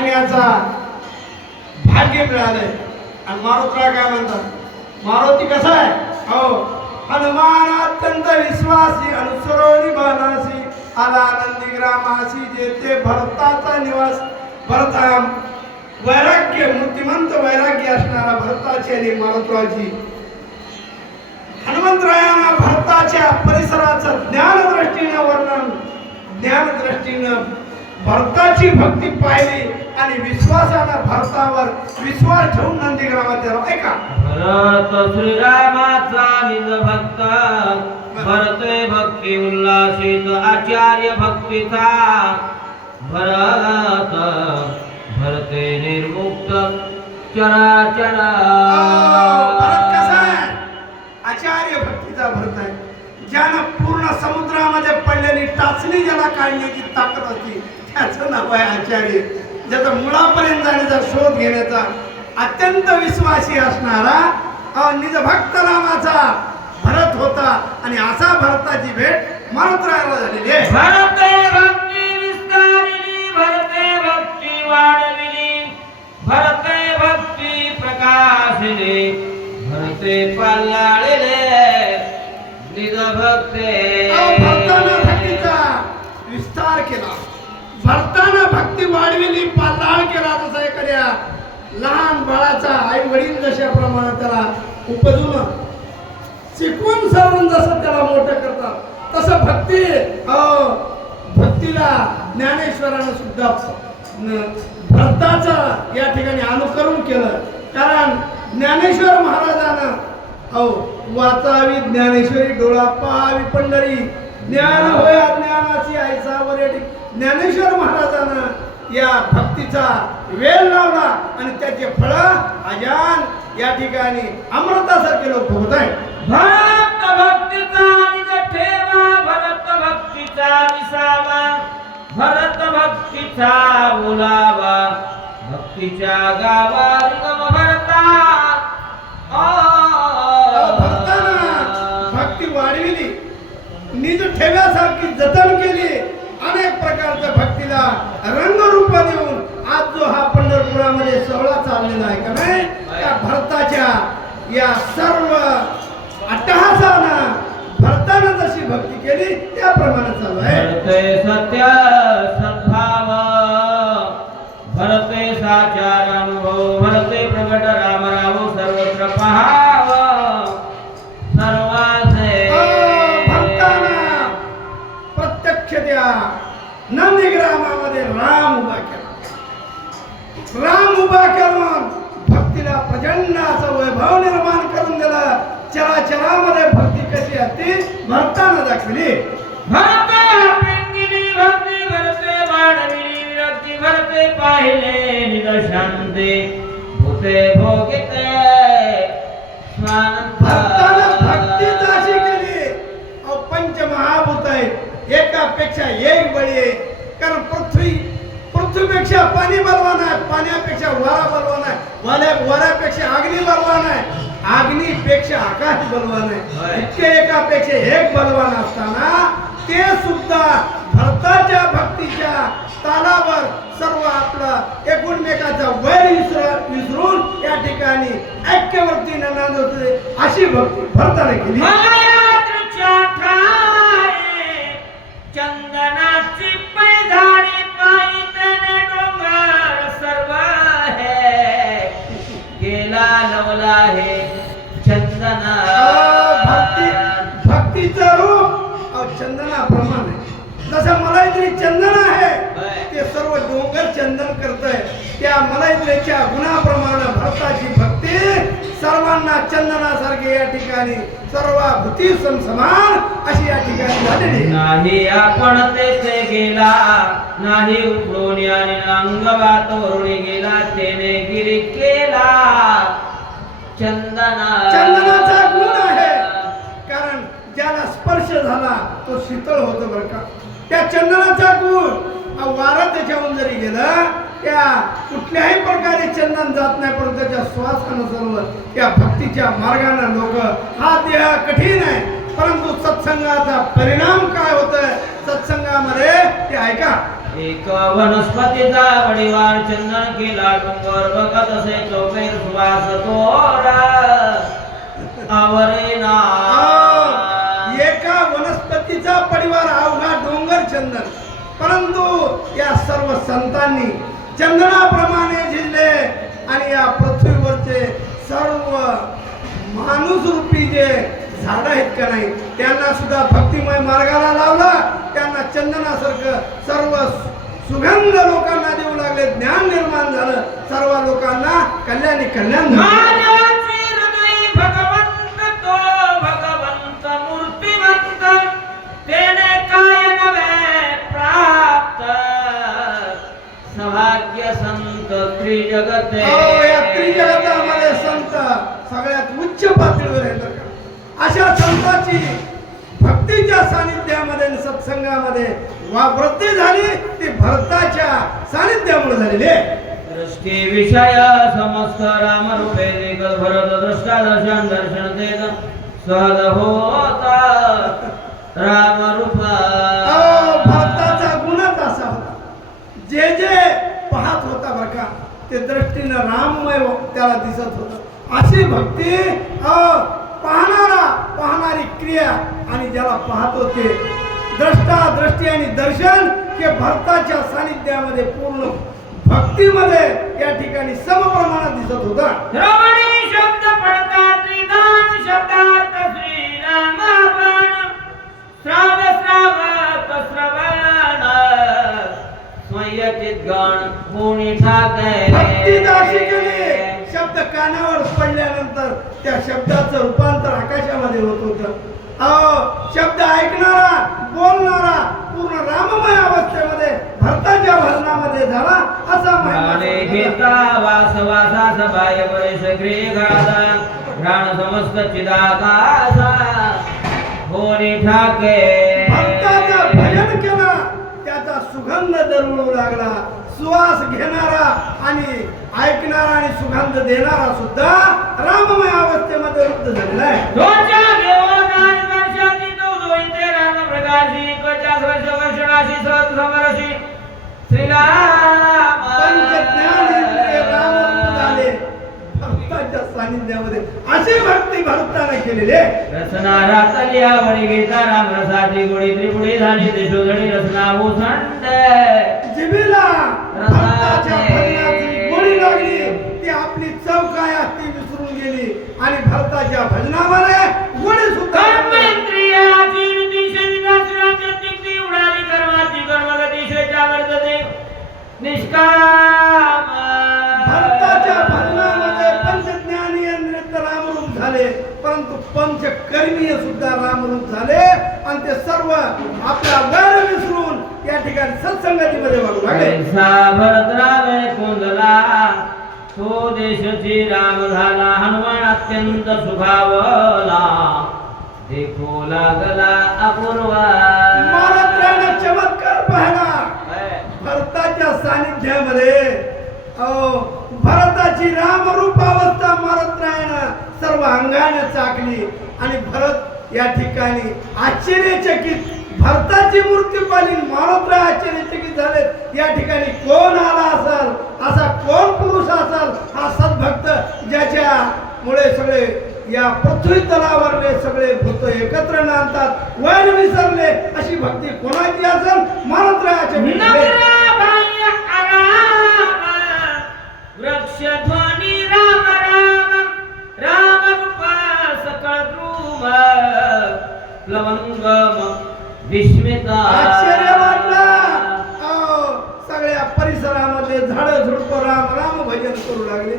ऐकण्याचा भाग्य मिळालंय. आणि मारुतराव काय म्हणतात? मारुती कसा आहे? हो. हनुमान अत्यंत विश्वासी अनुसरोनी बाणासी आला आनंदी ग्रामासी जेथे भरताचा निवास भरता वैराग्य मूर्तिमंत वैराग्य असणारा भरताची आणि मारुतरावची हनुमंतरायांना भरताच्या परिसराचं ज्ञानदृष्टीनं वर्णन ज्ञानदृष्टीनं भरताची भक्ती पाहिली आणि विश्वासानं भरतावर विश्वास ठेवून नंदीग्रामात गेला ऐका. भरत श्रीरामाचा निज भक्त भरते भक्ती उल्लासित आचार्य भक्तीचा. भरत भरते निर्मुक्त चराचर. भरत कसा आहे? आचार्य भक्तीचा भरत आहे. ज्यानं पूर्ण समुद्रामध्ये पडलेली टाचणी ज्याला काढण्याची नाव आहे आचार्य. ज्याचा मुळापर्यंत जाण्याचा शोध घेण्याचा अत्यंत विश्वासी असणारा निज भक्त रामाचा भरत होता आणि असा भरताची भेट मारुतरायाला झालेली आहे. भरते भक्ती विस्तारिली भरते भक्ती वाढविली. भरते भक्ती प्रकाशिली. भरते पालाळले निज भक्ते. भक्तीचा विस्तार केला. भरताना भक्ती वाढविली पालाळ केला तसा एखाद्या लहान बाळाचा आई वडील जशाप्रमाणे त्याला उपजून शिकवून सरून जसं त्याला मोठं करतात तसं भक्ती अहो, भक्तीला ज्ञानेश्वरानं सुद्धा भक्ताचं या ठिकाणी अनुकरण केलं. कारण ज्ञानेश्वर महाराजानं हो वाचावी ज्ञानेश्वरी डोळा पाहावी पंढरी ज्ञान होय अज्ञानाची आईचा वरेडी ज्ञानेश्वर महाराजानं या भक्तीचा वेळ लावला आणि त्याचे फळ अजान या ठिकाणी अमृतासारखे लोक भोगत आहेत. भक्त भक्तीचा निज ठेवा भरत भक्तीचा विसावा भरत भक्तीचा बोलावा. भक्तीच्या गावा भरता भक्तानं ठेव्यासारखी जतन केली. अनेक प्रकारच्या भक्तीला रंगरूप देऊन आज जो हा पंढरपुरामध्ये सोहळा चाललेला आहे का नाही? त्या भरताच्या या सर्व अट्टहासाना भरतानं जशी भक्ती केली त्याप्रमाणे चालू आहे. भरते सत्य सद्भाव भरते साचार अनुभव भरते प्रगट राम राम सर्वत्र पहा. राम उभा केला. राम उभा करून भक्तीला प्रचंड असं वैभव निर्माण करून दिलं. चराचरामध्ये भक्ती कशी असते? भक्तानं दाखवली. पाहिले निदशांते भूते भोगिते भक्तानं भक्तीच अशी केली. अहो पंचमहाभूत आहेत. एकापेक्षा एक बळी आहे. कारण पृथ्वी पृथ्वीपेक्षा पाणी बलवान आहे पाण्यापेक्षा वारा बलवान आहे वाऱ्या वाऱ्यापेक्षा अग्नी बलवान आहे. अग्नीपेक्षा आकाश बलवान. आहे. इतके एकापेक्षा एक बलवान असताना ते सुद्धा भरताच्या भक्तीच्या तालावर सर्व आपलं एकूणमेकाचा वैर विसर विसरून या ठिकाणी ऐक्यवृत्तीने नांद होते. अशी भक्ती भरताने केली. चंदनाची पैधाडी लवला हे चंदना भक्ती भक्तीचं रूप. अहो, चंदनाप्रमाणे जसं मलाईत्री चंदन आहे. ते सर्व डोंगर चंदन करतय. त्या मलाईत्रीच्या गुणाप्रमाणे भक्ताची भक्ती सर्वांना चंदनासारखे या ठिकाणी सर्व भूती समान अशी या ठिकाणी झालेली आहे. नाही आपण तेथे गेला नाही उठून आणि अंगवात वरुणी गेला तेने गिरी केला. चंदना चंदनाचा गुण आहे. कारण ज्याला स्पर्श झाला तो शीतळ होतो बरं का. त्या चंदनाचा गुण वारा त्याच्याहून जरी गेला त्या कुठल्याही प्रकारे चंदन जात नाही परंतु त्याच्या श्वासानं सर्व त्या भक्तीच्या मार्गानं लोक हा देह कठीण आहे. परंतु सत्संगाचा परिणाम काय होत सत्संगामध्ये ते ऐका एक वनस्पतीचा वडिवार चंदन केला डोंगर बघत असे चौबेर सुवास तोरा आवरेना हो, एका वनस्पतीचा परिवार अवघा डोंगर चंदन. परंतु या सर्व संतांनी चंदनाप्रमाणे झिजले आणि या पृथ्वीवरचे सर्व माणूस रूपी जे झाड आहेत का नाही? त्यांना सुद्धा भक्तिमय मार्गाला लावला. त्यांना चंदनासारखं सर्व सुगंध लोकांना देऊ लागले. ज्ञान निर्माण झालं. सर्व लोकांना कल्याणी कल्याण संत त्रिजगते. या त्रिजगतामध्ये संत सगळ्यात उच्च पातळीवर आहे का. अशा संतांची भक्तीच्या सानिध्यामध्ये सत्संगामध्ये वा वृद्धी झाली ती भरताच्या सानिध्यामुळे झालेली आहे. दृष्टी विषय समस्त राम रूपे देखत भरत दृष्टा दर्शन दर्शन देत सहज होता. राम रूपा अहो, भरताचा गुणच असा होता. जे जे पाहत होता बरं का ते दृष्टीनं राममय त्याला दिसत होत. अशी भक्ती पाहणारा पाहणारी क्रिया आणि ज्याला पाहतो ते द्रष्टा दृष्टी आणि दर्शन हे भरताच्या सानिध्यामध्ये पूर्ण भक्तीमध्ये या ठिकाणी समप्रमाणात दिसत होता. शब्द पडता त्रिदान शब्दार्थ श्रीराम आपण श्राव श्रवण स्वयचित गण कोणी भक्ती दाशी केली. शब्द कानावर पडल्यानंतर त्या शब्दाचं रूपांतर आकाशामध्ये होत होतं. अहो शब्द ऐकणारा बोलणारा पूर्ण राममय अवस्थेमध्ये भरताच्या भजनामध्ये झाला असा घ्राण समस्त चिदाकाशा कोणी ठाके. भक्ताचं भजन केला त्याचा सुगंध दरवळू लागला. सुवास घेणारा आणि ऐकणारा आणि सुगंध देणारा सुद्धा राममय अवस्थेमध्ये वृद्ध झालेला आहे. भक्ताच्या सानिध्यामध्ये भक्ती भक्ताने केलेली. आहे रसना रातली आवडी घेता राम रसाची गोडी त्रिपुडी झाली रसना भूषंड जिबीला कर्माची कर्मगती श्वेच्या वर्तते निष्काम. भक्ताच्या भजनामध्ये पंचज्ञानी नृत्य रामरूप झाले परंतु पंचकर्मीय सुद्धा रामरूप झाले आणि ते सर्व आपला वैर विसरून या ठिकाणी सत्संगतीमध्ये वागू लागले. रामे तो देशची राम झाला हनुमान अत्यंत सुखावला. देखो लागला अपूर्वा. चमत्कार पाहिला भरताच्या सानिध्यामध्ये भरताची रामरूप अवस्था महाराष्ट्रानं सर्व अंगाने चाकली. आणि भरत या ठिकाणी आश्चर्यचकित भरताची मूर्ती पाहिली मारुत्र आश्चर्यचकित झाले या ठिकाणी कोण आला असाल? असा कोण पुरुष असाल? हा सद्भक्त ज्याच्यामुळे सगळे या पृथ्वी तलावरले सगळे भूत एकत्र नांदतात वैर विसरले अशी भक्ती कोणाची असेल? मारुत्राच्या नगराबाई वृक्षध्वनी राम राम राम. रूपा सकळ प्लवंगम विस्मिता. आश्चर्य वाटला सगळ्या परिसरामध्ये झाड झुडप राम राम भजन करू लागले.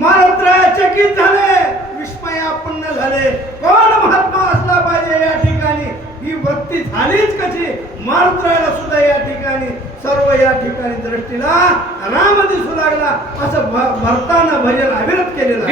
मारुत्र चकित झाले विस्मयापन्न झाले. कोण महात्मा असला पाहिजे या ठिकाणी? ही वृत्ती झालीच कशी? मारुत्राला सुद्धा या ठिकाणी सर्व या ठिकाणी दृष्टीला राम दिसू लागला. असं भरतानं भजन अविरत केलेलं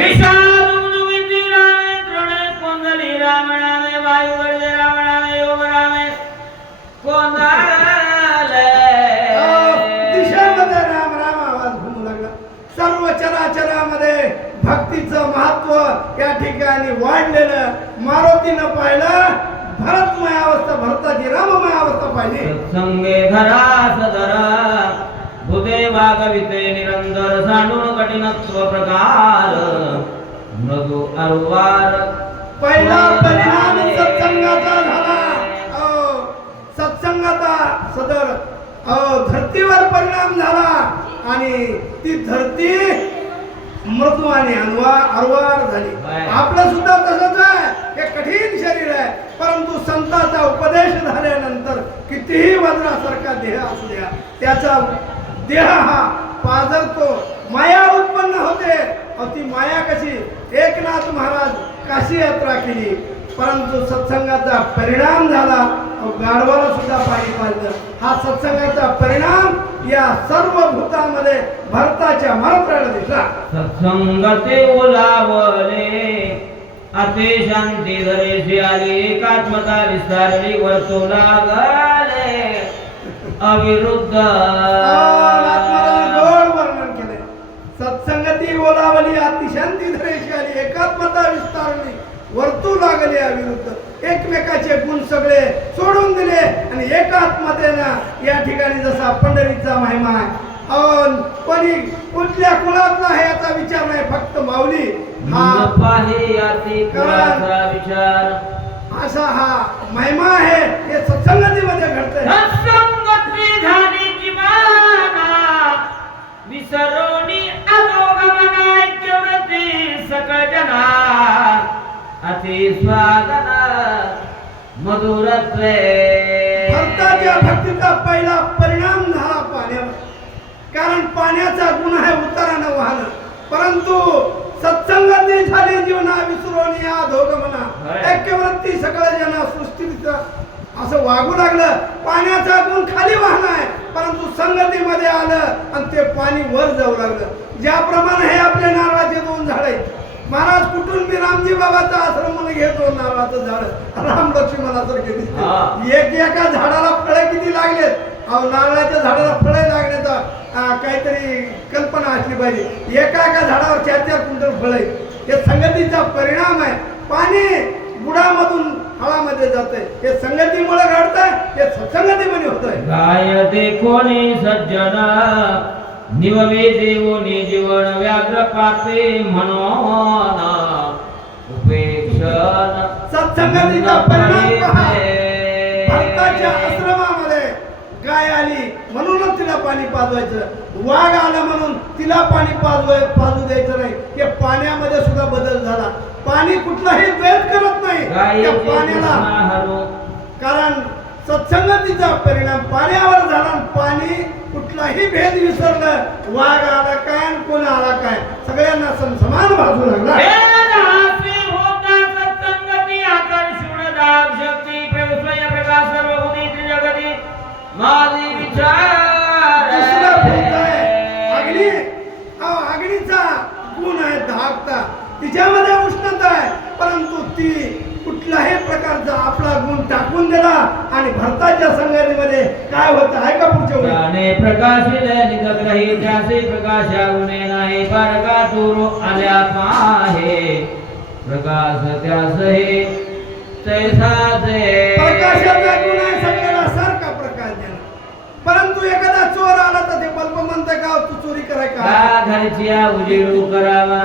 भक्तीचं महत्त्व या ठिकाणी वाढलेलं मारुतीनं पाहिलं भरतमय अवस्था भरताची राममय अवस्था सत्संगे घरास धरा भूते वागविते निरंतर सांडून कठीणत्व प्रकार. मृदू अरुवार पहिला परिणाम सत्संगाचा झाला. सत्संगाचा सदर धरतीवर परिणाम झाला. आणि ती धरती आणि अनवा अरवार झाली. आपलं सुद्धा तसंच आहे. हे कठीण शरीर आहे. परंतु संतांचा उपदेश झाल्यानंतर कितीही वज्रासारखा देह असू द्या त्याचा देह हा पाजरतो. माया उत्पन्न होते. ती माया कशी? एकनाथ महाराज काशी यात्रा केली. परंतु सत्संगाचा परिणाम झाला. गाढवाला सुद्धा पाणी पाजलं. हा सत्संगाचा परिणाम या सर्व भूतामध्ये भरताच्या मरप्राला दिसला. सत्संगते ओलावले. अति शांती धरेशी आली एकात्मता विस्तारली वर्तू लागले. अविरुद्ध. गोड वर्णन केले. सत्संगती ओलावली अतिशांती धरेशी आली एकात्मता विस्तारली वर्तू लागली अविरुद्ध. एकमेकाचे गुण सगळे सोडून दिले आणि एकात्मतेनं या ठिकाणी जसा पंढरीचा महिमा आहे. कोणी कुठल्या कुळातला आहे याचा विचार नाही फक्त माऊली. हा. असा हा महिमा आहे हे सत्संगतीमध्ये घडतंय. अति स्वादना मधुरत्वे भक्ताच्या भक्तीचा पहिला परिणाम झाला पाण्यावर. कारण पाण्याचा गुण आहे उतारानं वाहणं. परंतु सत्संगती झाली जीवना विसरून या धोगमना. ऐक्यवृत्ती जना असं वागू लागलं पाण्याचा गुण खाली वाहणं आहे. परंतु संगतीमध्ये आलं आणि ते पाणी वर जाऊ लागलं. ज्याप्रमाणे हे आपले नारळाचे दोन झाड आहेत महाराज कुठून मी रामजी बाबाचा आश्रम घेतो नारळाचं झाड. राम लक्ष्मणासारखे. दिसते एक एका झाडाला फळे किती लागलेत? अहो नारळाच्या झाडाला फळे लागण्याचा काहीतरी कल्पना असली पाहिजे. एका एका झाडावर चार चार क्विंटल फळे हे संगतीचा परिणाम आहे. पाणी बुडामधून हळामध्ये जाते हे संगतीमुळे घडतंय हे सत्संगतीमध्ये होतंय. गायते कोणी सज्जन? निववे देवोनी जीवन व्याघ्र पापे म्हणून उपेक्षण सत्संगतीचा परिणाम पहा. भक्ताच्या आश्रमामध्ये गाय आली म्हणूनच तिला पाणी पाजवायचं. वाघ आला म्हणून तिला पाणी पाजवाय पाजू द्यायचं नाही. हे पाण्यामध्ये सुद्धा बदल झाला. पाणी कुठलाही द्वेष करत नाही. त्या पाण्याला कारण सत्संगतीचा परिणाम पाण्यावर झाला पाणी कुठलाही भेद विसरलं. वाघ आला काय आणि कोण आला काय? सगळ्यांना सम- समान भाजू लागला. आहे. अग्नी अहो, अग्नीचा गुण आहे धाकता तिच्यामध्ये उष्णता आहे परंतु ती कुठल्याही प्रकारचा दिला आणि भरताच्या संगतीमध्ये काय होतं? आहे का पुढच्या निजग्रही त्याचे नाही. परका आल्या पाहे. प्रकाश त्यास हे तैसाचे प्रकाशाचा गुण आहे सगळ्याला सारखा प्रकाश देणं. परंतु एखादा चोर आला तर ते बल्ब म्हणतं का तू चोरी कराय का? घरच्या उजेडू करावा.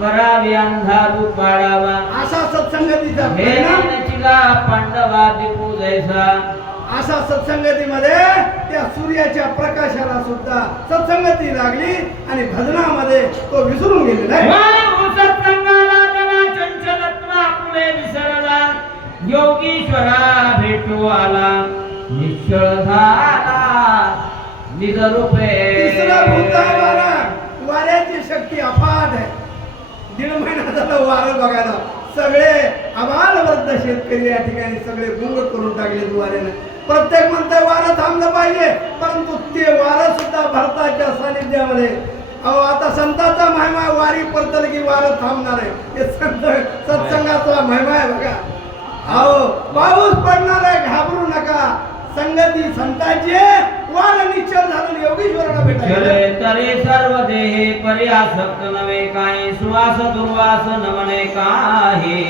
करावी अंधारू पाडावा. असा सत्संगतीचा हे परिणाम चिला पांडवा दिपू जैसा. असा सत्संगतीमध्ये त्या सूर्याच्या प्रकाशाला सुद्धा सत्संगती लागली आणि भजनामध्ये तो विसरून गेलेला आहे. वायू सत्संगाला त्याला चंचलत्व आपले विसरला. योगीश्वरा भेटू आला. निश्चळ झाला. निज रूपे तिसरा भूत आहे वारा वाऱ्याची शक्ती अफाट आहे. दीड महिना झालं वारं बघायला. सगळे अबाल वृद्ध शेतकरी या ठिकाणी सगळे गुंग करून टाकले वाऱ्याने प्रत्येक म्हणतंय वारं थांबलं पाहिजे. परंतु ते वारं सुद्धा भारताच्या सानिध्यामध्ये. अहो आता संताचा महिमा आहे, वारी परतल की वारं थांबणार आहे. हे संत सत्संगाचा महिमा आहे बघा. अहो पाऊस पडणार आहे घाबरू नका. संगती संतांची वारं निश्चल झालं योगीश्वराला भेटायला चले तरी सर्व देहे पर्यासक्त नवे काही. सुवास दुर्वास नमने काही.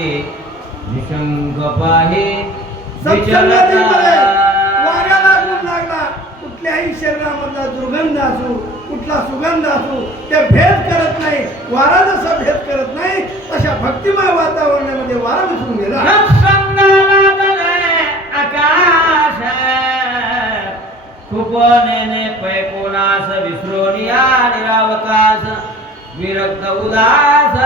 निशंक पाहे. सत्संगतीमध्ये वाऱ्या लागून लागला. कुठल्याही शरीरामधला दुर्गंध असू कुठला सुगंध असू ते भेद करत नाही. वारा जसा भेद करत नाही तशा भक्तिमय नेने पैकोनास विसरून या निरावकाश विरक्त उदास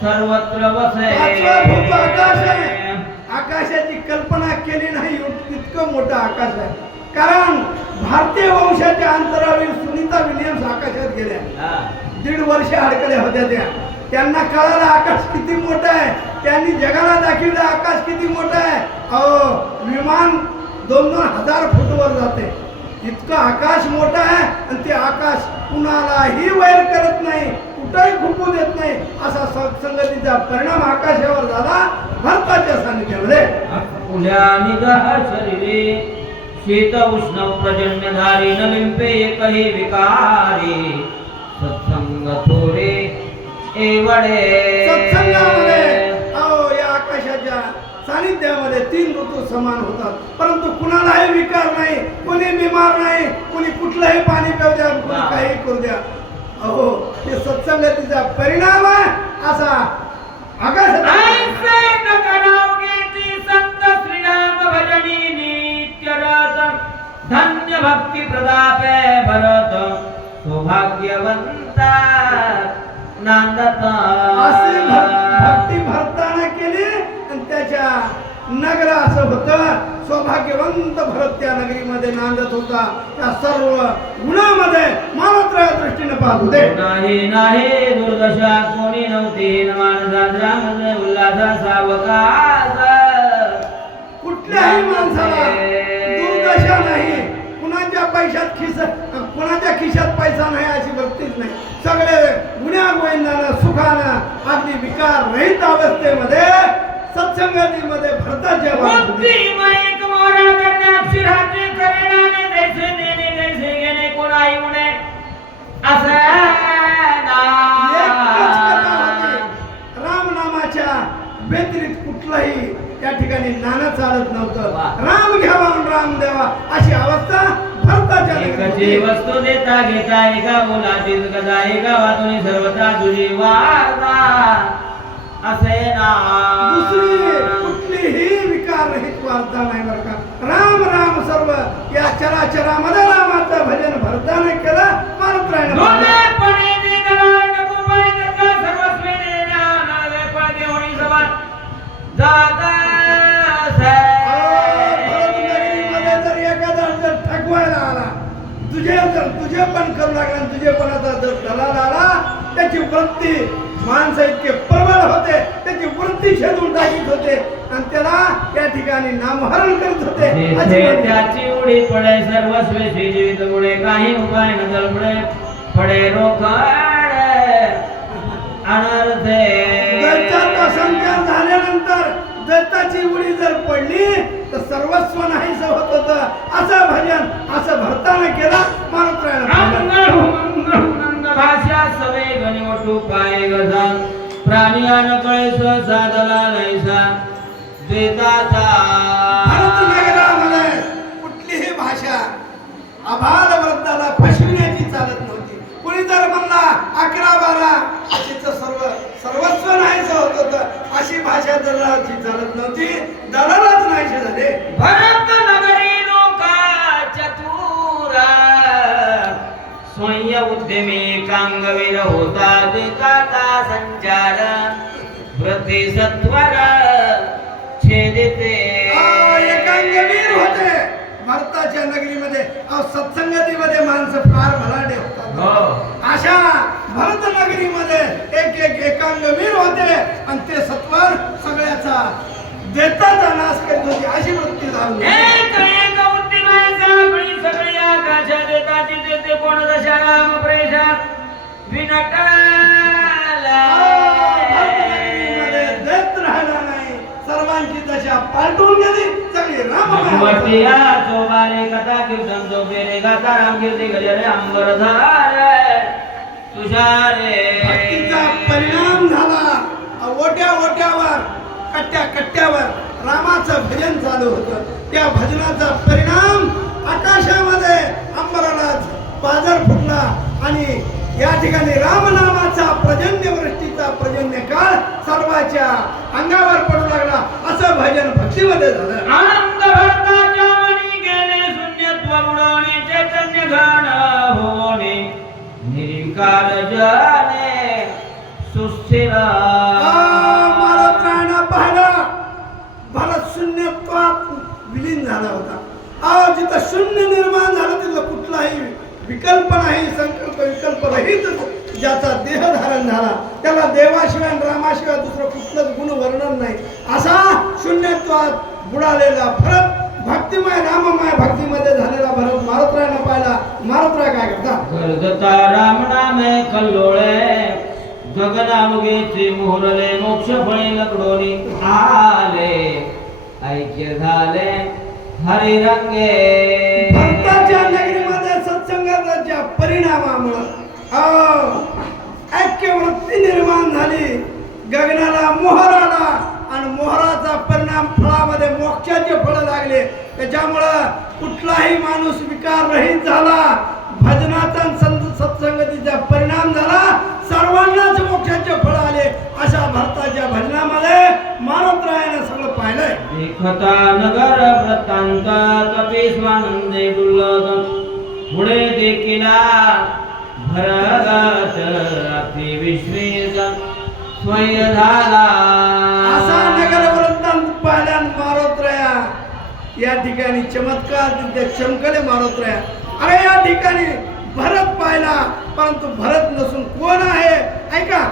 सर्वत्र वसे। आकाश आहे आकाशाची कल्पना केली नाही इतकं मोठं आकाश आहे. कारण भारतीय वंशाच्या अंतरावीर सुनीता विलियम्स आकाशात गेल्या. हा. दीड वर्ष अडकल्या होत्या त्या. त्यांना कळालं आकाश किती मोठं आहे. त्यांनी जगाला दाखवलं आकाश किती मोठं आहे. अहो विमान दोन दोन हजार फुटवर जाते. इतकं आकाश मोठं आहे आणि ते आकाश कुणालाही वैर करत नाही कुठंही खुपू देत नाही. असा सत्संगतीचा परिणाम आकाशावर झाला भारताच्या सानिध्यामध्ये. शरीरे शीत उष्ण प्रजन्यधारी न लिंपे एकही विकारी. सत्संग थोरे एवढे. सत्संगामध्ये आकाशाच्या सानिध्यामध्ये तीन ऋतू समान होतात. परंतु कुणालाही विकार नाही कोणी बिमार नाही कोणी कुठलंही पाणी पिऊ द्या कोणी. काही करू द्या. अहो हे सत्संगतीचा परिणाम आहे असा धन्य भक्ती प्रदापे भरत सौभाग्यवंता नांदत. भ- भक्ती भरताना केली आणि त्याच्या नगर असं होतं. सौभाग्यवंत भरत त्या नगरीमध्ये नांदत होता. त्या सर्व गुणामध्ये मानत्र दृष्टीने पाहत होते नाही नाही दुर्दशा कोणी नव्हती. उल्हासा कुठल्याही माणसाला दुर्दशा नाही. कुणाच्या पैशात खिस कुणाच्या खिशात पैसा नाही अशी वृत्तीच नाही. सगळे गुन्ह्या गोविंदानं सुखानं अगदी विकार रहित अवस्थेमध्ये सत्संगतीमध्ये भरताच्या मोरा करणे अक्षराचे जैसे जैसे घेणे असं व्यतिरिक्त कुठलाही त्या ठिकाणी नाणं चालत. नव्हतं. राम घ्यावा राम द्यावा अशी अवस्था भरताच्या. वस्तू देता घेता एका मुलाचीच गदा एका वातून सर्वता तुझी वार्ता असे ना दुसरी कुठलीही विकार रहित वार्ता नाही बरं का राम राम सर्व या चराचरामध्ये रामाचं भजन भरताने केलं मानत्रायण दोन्हीपणे जे दलाल नकुबाई दत्ता सर्वस्वी देण्या नावे पळगे होणी सभा जाता नगरीमध्ये जर एखादा जर ठगवायला आला तुझे पण करू लागला तुझे पण आता जर दलाल आला त्याची वृत्ती माणसं इतके प्रबळ होते त्याची वृत्ती छेदून टाकीत होते. आणि त्याला त्या ठिकाणी नामहरण करत होते. त्याची उडी पडे सर्वस्वेशी जीवित बुडे काही उपाय न जलमुळे पडे रोखड अनर्थे दैत्याचा संचार झाल्यानंतर दैत्याची उडी जर पडली तर सर्वस्व नाहीस होत होत. असं भजन असं भरताना केलं मंगळ नंद भाषा सवे गणिवटू पाय गजा प्राणी अन कळे साधला नैसा वेदाचा भारत नगरामध्ये कुठलीही भाषा अभाल वृद्धाला फसविण्याची चालत नव्हती. कुणी जर म्हणला अकरा बारा तिचं सर्व सर्वस्व नाहीच होत होतं. अशी भाषा दलालाची चालत नव्हती. दलालच नाहीसे झाले. भरत नगरी लोका चतुरा. स्वयं उद्यमी कांगवीर होता देताचा संचार. प्रति सत्वर. छेदिते अहो, एकांगवीर होते. भारताच्या नगरीमध्ये सत्संगतीमध्ये माणसं फार भलाडे होतात. हो. अशा भरत नगरीमध्ये एक एक एकांगवीर होते आणि ते सत्वर सगळ्याचा देताचा नाश करीत होती. अशी वृत्ती झाली. सगळी आकाशात देताची देते कोण दशा राम प्रेषा नगरीमध्ये सर्वांची दशा पालटून गेली सगळी राम भगवतिया चोबारे कथा कीर्तन चोपेरे गाता राम कीर्ती गजरे अंबर धारे तुषारे. भक्तीचा परिणाम झाला. ओट्या ओट्यावर कट्ट्या कट्ट्यावर रामाचं भजन चालू होतं. त्या भजनाचा परिणाम आकाशामध्ये अंबराला बाजार फुटला आणि या ठिकाणी रामनामाचा पर्जन्य वृष्टीचा पर्जन्य काळ सर्वाच्या अंगावर पडू लागला असं भजन भक्तीमध्ये झालं आनंद भरताच्या मनी गेले शून्यत्व बुडवणे चैतन्य घाण होणे निर्विकार जाणे सुस्थिर. महाराष्ट्रानं पाहिलं भारत शून्यत्वात विलीन झाला होता. अहो जिथं शून्य निर्माण झालं तिथं कुठलाही विकल्प नाही संकल्प विकल्प रहित ज्याचा देह धारण झाला. त्याला देवाशिवाय आणि रामाशिवाय दुसरं कुठलंच गुण वर्णन नाही. असा शून्यत्वात बुडालेला भरत भक्तिमय राममय भक्तीमध्ये झालेला भरत मारुत्रानं पाहिला मारुत्रा काय करतात? गर्गता राम नामे कल्लोळे गगनामुगेचे मोहरले मोक्ष फळे लकडोनी आले ऐक्य झाले हरिरंगे. भक्ताच्या नगरीमध्ये सत्संगाच्या परिणामामुळं ऐक्य वृत्ती निर्माण झाली. गगनाला मोहर आला आणि मोहराचा परिणाम फळामध्ये फळ लागले. त्याच्यामुळं कुठलाही माणूस विकार रहित झाला भजनाचा सत्संगतीचा परिणाम झाला सर्वांनाच मोक्षाचे फळ आले. अशा भरताच्या भजनामध्ये मानवरायानं सगळं पाहिलंय. एकता नगर वृत्तांत कपी स्वानंदे पुढे देखिला भरगत अति विश्वेत स्वय झाला. असा या ठिकाणी चमत्कार तिथे चमकले मारोत्रया अरे या ठिकाणी भरत पाहिला परंतु भरत नसून कोण आहे? ऐका.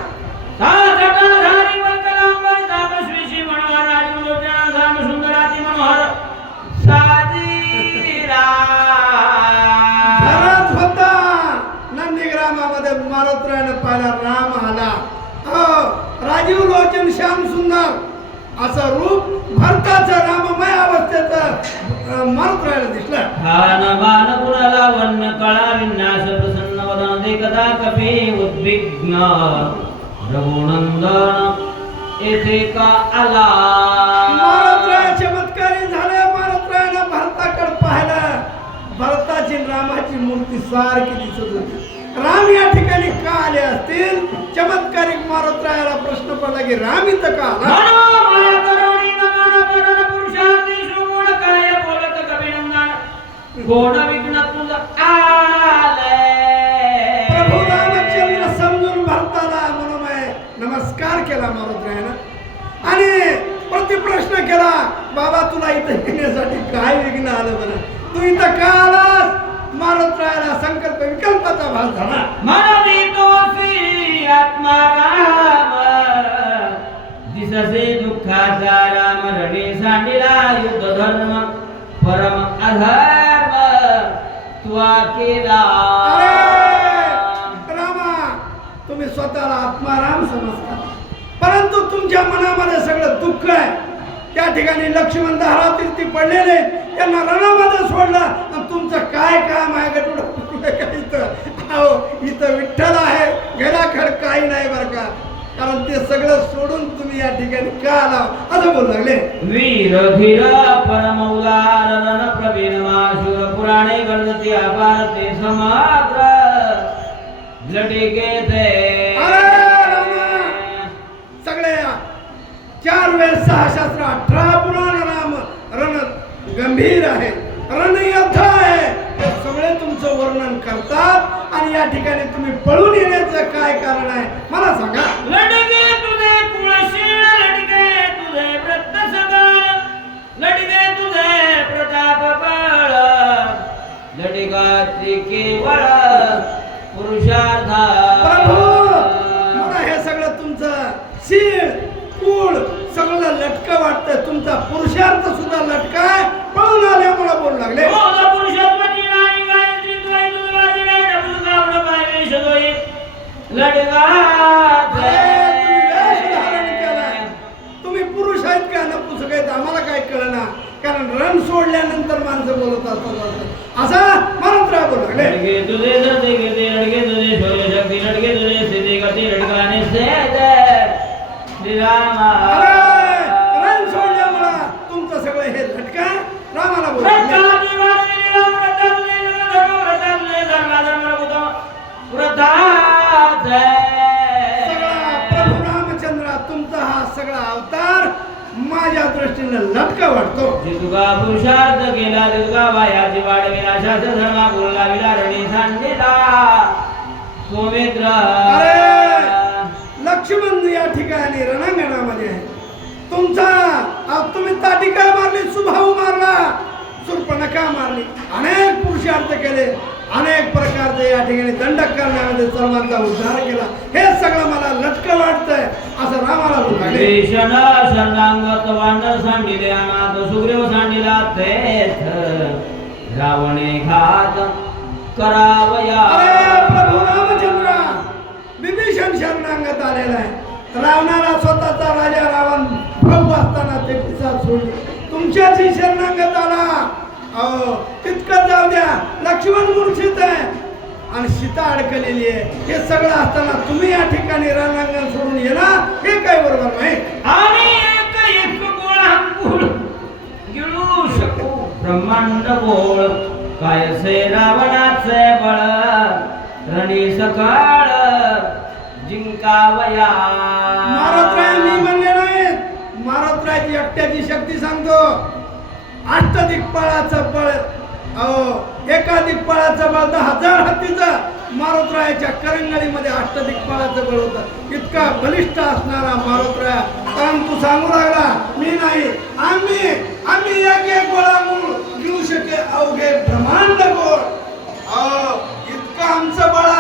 भरत होता. नंदीग्रामामध्ये मारोत्रयानं पाहिला राम आला. हो राजीव लोचन श्याम सुंदर. असं रूप भरताचं राममय अवस्थेचं मारोत्रयाला दिसलं. खान बाण गुणाला वन्न कळा विन्यास प्रसन्न वदन देखता कपी उद्विग्न रघुनंदन येथे का आला? महाराष्ट्राया चमत्कारी झाले महाराष्ट्रानं भरताकडे पाहिलं. भरताची रामाची मूर्ती सारखी दिसत होती. राम या ठिकाणी का आले असतील? चमत्कारिक महाराष्ट्रायाला प्रश्न पडला की राम इथं का आला? कोण विघ्न तुझ आले? प्रभू रामचंद्र समजून भरताला मनोमय नमस्कार केला महाराष्ट्रायानं आणि प्रतिप्रश्न केला बाबा तुला इथं येण्यासाठी काय विघ्न आलं बरं? तू इथं का आलास? महाराष्ट्रायाला संकल्प विकल्पाचा भाग झाला. मनवी तोसी आत्मा राम दिससे दुःखाचा राम रणे सांडिला युद्ध धर्म परम अधर्म. केला रामा तुम्ही स्वतःला आत्माराम समजता. परंतु तुमच्या मनामध्ये सगळं दुःख आहे. त्या ठिकाणी लक्ष्मण धारातीर्थी पडलेले त्यांना रणामध्ये सोडलं आणि तुमचं काय काम आहे इथं? अहो इथं विठ्ठल आहे. घराखड काही नाही बरं का. कारण ते सगळं सोडून तुम्ही या ठिकाणी का आला? असं बोलू लागले. वीर धीर परम उदार रण प्रवीण पुराणे गणती अपार ते समाग्र लटिके ते! सगळे चार वेळ सहा शास्त्र अठरा पुराण राम. रण गंभीर आहे. रणयुद्ध आहे. सगळे तुमचं वर्णन करतात आणि या ठिकाणी तुम्ही पळून येण्याचं काय कारण आहे? मला सांगा. केवळ पुरुषार्था प्रभू मला हे सगळं तुमचं शीळ कुळ सगळं लटकं वाटतं तुमचा पुरुषार्थ सुद्धा लटकाय पळून आल्यामुळे बोलू लागले. दोई लडगा अरे, तुम्ही पुरुष आहेत का? नपुसक आहेत आम्हाला काय कळना. कारण रण सोडल्यानंतर माणसं बोलत असतात. असा मंत्र बोलू माझ्या दृष्टीने लटका वाटतो. जितुका पुरुषार्थ केला तितका बायाची वाढ विनाशाच धर्मा बोलला विलारणी सांडिला सोमित्र. अरे लक्ष्मण या ठिकाणी रणांगणामध्ये तुमचा अहो, तुम्ही ताटी काय मारली सुभाऊ मारला सुरपणका मारली अनेक पुरुषार्थ केले. अनेक प्रकारचे या ठिकाणी दंडक करण्यामध्ये सर्वांचा उद्धार केला. हे सगळं मला लटकं वाटतंय असं रामाला शरणांगत वांडर सांडिले अनाथ सुग्रीव सांडिला तेथ रावणे घात करावया. अरे प्रभू रामचंद्र विभीषण शरणांगत आलेला आहे. रावणाला स्वतःचा राजा रावण भाऊ असताना ते पिसा सोडले. तुमच्याची शरणांगत आला. अहो तितकं जाऊ द्या. लक्ष्मण मूर्छित आहे. आणि सीता अडकलेली आहे. हे सगळं असताना तुम्ही या ठिकाणी रणांगण सोडून येणार हे काही बरोबर नाही. आणि एक एक गोळा गुळ गिळू शकू. ब्रह्मांड गोळ. कायसे रावणाचे बळ? रणी सकाळ. जिंकावया. मारोत्राय मी म्हणले नाहीत. मारोत्रायची एकट्याची शक्ती सांगतो. अष्ट बळ. अहो एका दिक्पाळाचं बळ तर हजार हत्तीचा. मारोत्रायाच्या करंगळीमध्ये अष्टदिक्पाळाचं बळ होतं. इतका बलिष्ठ असणारा मारोत्राया. परंतु सांगू लागला. मी नाही. आम्ही आम्ही एक एक गोळा मूळ घेऊ शके अवघे ब्रह्मांड गोळ. अहो इतकं आमचं बळ